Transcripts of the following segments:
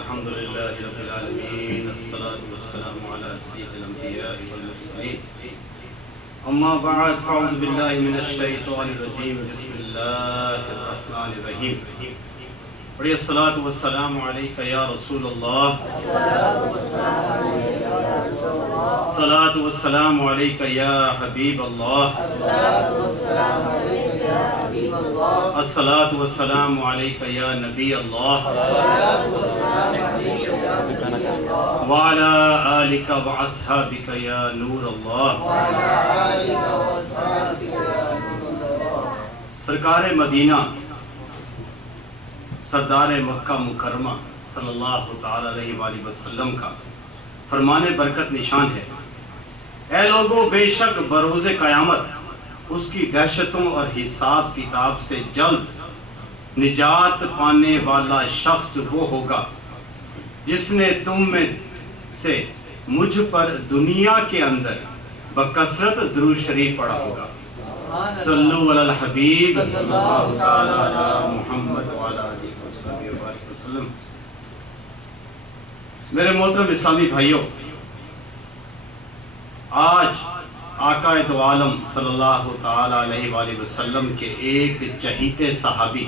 الحمد لله رب العالمين الصلاة والسلام على سيد الأنبياء والمرسلين أما بعد فأعوذ بالله من الشيطان الرجيم بسم الله الرحمن الرحيم بڑی الصلاة والسلام عليك يا رسول الله الصلاة والسلام عليك يا حبيب الله الصلاة والسلام عليك يا نبي الله وعلى آلك وأصحابك يا نور الله سرکار مدینہ سردار مکہ مکرمہ صلی اللہ تعالی علیہ وآلہ وسلم کا فرمان برکت نشان ہے: اے لوگوں، بے شک بروز قیامت اس کی دہشتوں اور حساب کتاب سے جلد نجات پانے والا شخص وہ ہوگا جس نے تم میں سے مجھ پر دنیا کے اندر بکثرت درود شریف پڑھا ہوگا۔ صلو علی الحبیب صلی اللہ تعالی علی محمد وعلی آلہ وسلم۔ میرے محترم اسلامی بھائیوں، آج آقا دو عالم صلی اللہ تعالی علیہ وآلہ وسلم کے ایک چہیتے صحابی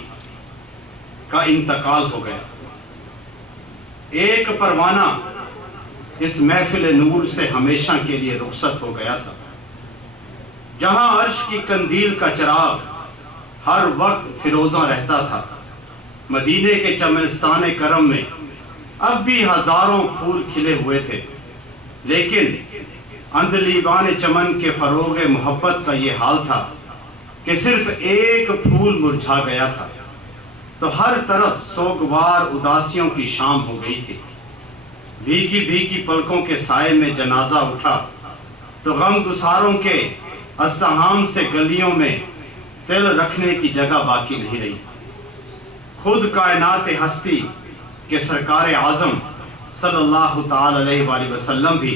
کا انتقال ہو گیا۔ ایک پروانہ اس محفل نور سے ہمیشہ کے لیے رخصت ہو گیا تھا۔ جہاں عرش کی قندیل کا چراغ ہر وقت فروزاں رہتا تھا، مدینے کے چمنستان کرم میں اب بھی ہزاروں پھول کھلے ہوئے تھے، لیکن اندلیبان چمن کے فروغ محبت کا یہ حال تھا کہ صرف ایک پھول مرجھا گیا تھا، تو ہر طرف سوگوار اداسیوں کی شام ہو گئی تھی۔ بھیگی بھیگی پلکوں کے سائے میں جنازہ اٹھا تو غم گساروں کے ازدحام سے گلیوں میں تل رکھنے کی جگہ باقی نہیں رہی۔ خود کائنات ہستی کے سرکار اعظم صلی اللہ تعالی علیہ وآلہ وسلم بھی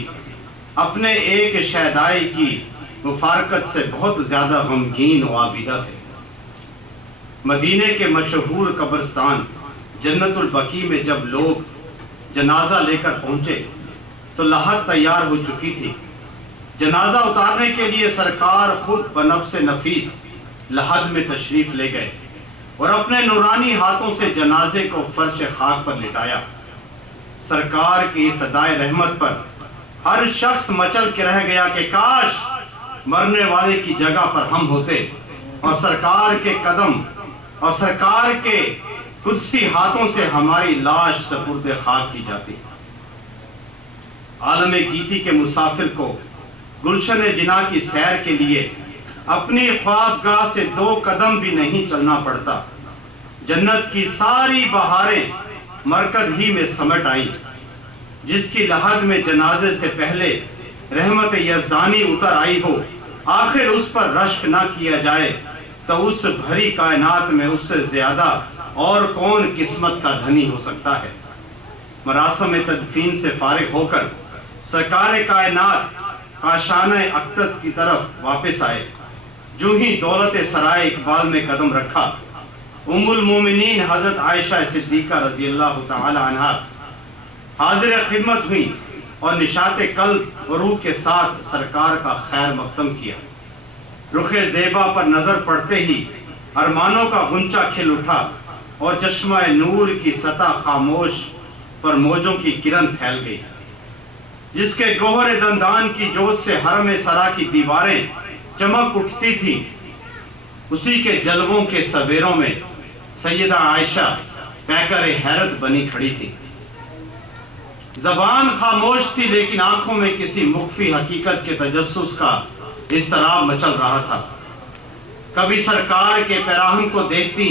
اپنے ایک شہدائی کی مفارقت سے بہت زیادہ غمگین و عابدہ تھے۔ مدینے کے مشہور قبرستان جنت البقیع میں جب لوگ جنازہ لے کر پہنچے تو لحد تیار ہو چکی تھی۔ جنازہ اتارنے کے لیے سرکار خود بنفس نفیس لحد میں تشریف لے گئے اور اپنے نورانی ہاتھوں سے جنازے کو فرش خاک پر لٹایا۔ سرکار کی اس ادائے رحمت پر ہر شخص مچل کے رہ گیا کہ کاش مرنے والے کی جگہ پر ہم ہوتے اور سرکار کے قدم اور سرکار کے قدسی ہاتھوں سے ہماری لاش سپرد خاک کی جاتی۔ عالم گیتی کے مسافر کو گلشن جناح کی سیر کے لیے اپنی خوابگاہ سے 2 قدم بھی نہیں چلنا پڑتا۔ جنت کی ساری بہاریں مرکز ہی میں سمٹ آئیں۔ جس کی لحد میں جنازے سے پہلے رحمت یزدانی اتر آئی ہو، آخر اس پر رشک نہ کیا جائے تو اس بھری کائنات میں اس سے زیادہ اور کون قسمت کا دھنی ہو سکتا ہے۔ مراسم تدفین سے فارغ ہو کر سرکار کائنات کاشانہ اقدس کی طرف واپس آئے۔ جو ہی دولت سرائے اقبال میں قدم رکھا، ام المومنین حضرت عائشہ صدیقہ رضی اللہ تعالی عنہ حاضر خدمت ہوئی اور نشاط قلب و روح کے ساتھ سرکار کا خیر مقدم کیا۔ رخ زیبا پر نظر پڑتے ہی ارمانوں کا غنچہ کھل اٹھا اور چشمہ نور کی سطح خاموش پر موجوں کی کرن پھیل گئی۔ جس کے گوہر دندان کی جوت سے حرم سرا کی دیواریں چمک اٹھتی تھی، اسی کے جلووں کے سویروں میں سیدہ عائشہ پیکر حیرت بنی کھڑی تھی۔ زبان خاموش تھی، لیکن آنکھوں میں کسی مخفی حقیقت کے تجسس کا اضطراب مچل رہا تھا۔ کبھی سرکار کے پیراہن کو دیکھتی،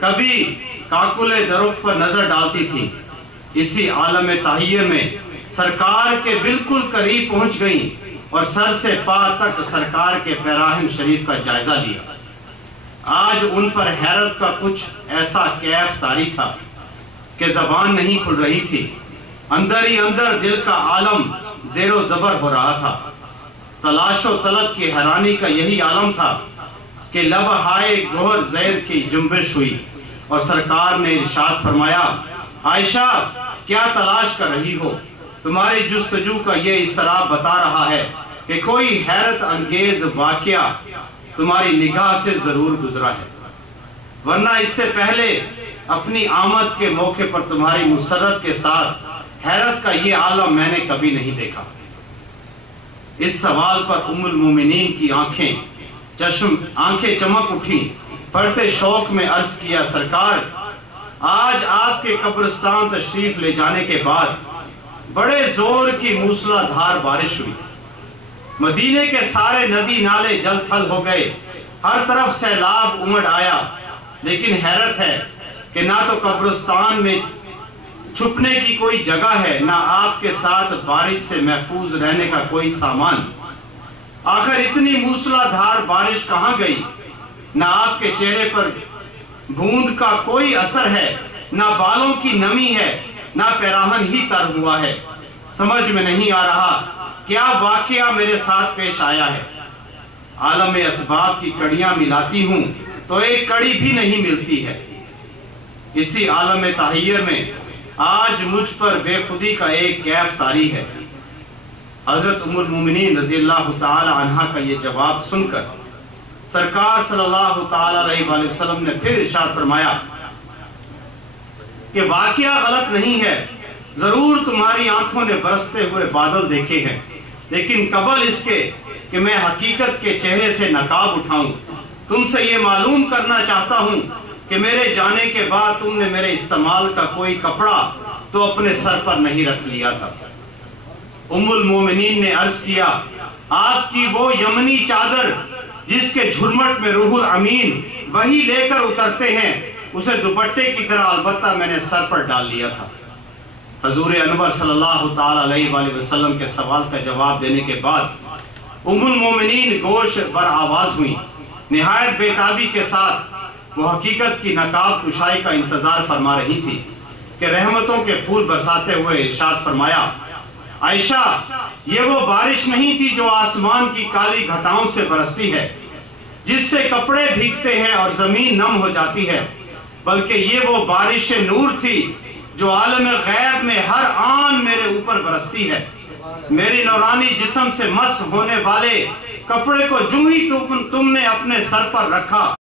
کبھی کاکل درخت پر نظر ڈالتی تھی۔ اسی عالم تحیر میں سرکار کے بالکل قریب پہنچ گئیں اور سر سے پا تک سرکار کے پیراہن شریف کا جائزہ لیا۔ آج ان پر حیرت کا کچھ ایسا کیف طاری تھا کہ زبان نہیں کھل رہی تھی۔ اندر ہی اندر دل کا عالم زیر و زبر ہو رہا تھا۔ تلاش و طلب کی حیرانی کا یہی عالم تھا کہ لب ہائے گوہر زیر کی جنبش ہوئی اور سرکار نے ارشاد فرمایا، عائشہ کیا تلاش کر رہی ہو؟ تمہاری جستجو کا یہ اضطراب بتا رہا ہے کہ کوئی حیرت انگیز واقعہ تمہاری نگاہ سے ضرور گزرا ہے، ورنہ اس سے پہلے اپنی آمد کے موقع پر تمہاری مسرت کے ساتھ حیرت کا یہ عالم میں نے کبھی نہیں دیکھا۔ اس سوال پر ام المومنین کی آنکھیں چمک اٹھی، پڑھتے شوق میں عرض کیا، سرکار آج آپ کے قبرستان تشریف لے جانے کے بعد بڑے زور کی موسلا دھار بارش ہوئی، مدینے کے سارے ندی نالے جل تھل ہو گئے، ہر طرف سیلاب امڑ آیا، لیکن حیرت ہے کہ نہ تو قبرستان میں چھپنے کی کوئی جگہ ہے، نہ آپ کے ساتھ بارش سے محفوظ رہنے کا کوئی سامان۔ آخر اتنی موسلا دھار بارش کہاں گئی؟ نہ آپ کے چہرے پر بوند کا کوئی اثر ہے، نہ بالوں کی نمی ہے، نہ پیراہن ہی تر ہوا ہے۔ سمجھ میں نہیں آ رہا کیا واقعہ میرے ساتھ پیش آیا ہے۔ عالم اسباب کی کڑیاں ملاتی ہوں تو ایک کڑی بھی نہیں ملتی ہے۔ اسی عالم تحیر میں آج مجھ پر بے خودی کا ایک کیف طاری ہے۔ حضرت ام المومنین رضی اللہ تعالی عنہ کا یہ جواب سن کر سرکار صلی اللہ تعالی علیہ وآلہ وسلم نے پھر ارشاد فرمایا کہ واقعہ غلط نہیں ہے، ضرور تمہاری آنکھوں نے برستے ہوئے بادل دیکھے ہیں، لیکن قبل اس کے کہ میں حقیقت کے چہرے سے نقاب اٹھاؤں، تم سے یہ معلوم کرنا چاہتا ہوں کہ میرے جانے کے بعد تم نے میرے استعمال کا کوئی کپڑا تو اپنے سر پر نہیں رکھ لیا تھا۔ ام المومنین نے عرض کیا، آپ کی وہ یمنی چادر جس کے جھرمٹ میں روح الامین وہی لے کر اترتے ہیں، اسے دوپٹے کی طرح البتہ میں نے سر پر ڈال لیا تھا۔ حضور انور صلی اللہ تعالی علیہ وآلہ وسلم کے سوال کا جواب دینے کے بعد ام المومنین گوش بر آواز ہوئی، نہایت بیتابی کے ساتھ وہ حقیقت کی نقاب کشائی کا انتظار فرما رہی تھی کہ رحمتوں کے پھول برساتے ہوئے ارشاد فرمایا، عائشہ یہ وہ بارش نہیں تھی جو آسمان کی کالی گھٹاؤں سے برستی ہے، جس سے کپڑے بھیگتے ہیں اور زمین نم ہو جاتی ہے، بلکہ یہ وہ بارش نور تھی جو عالم غیب میں ہر آن میرے اوپر برستی ہے۔ میری نورانی جسم سے مس ہونے والے کپڑے کو جو ہی تم نے اپنے سر پر رکھا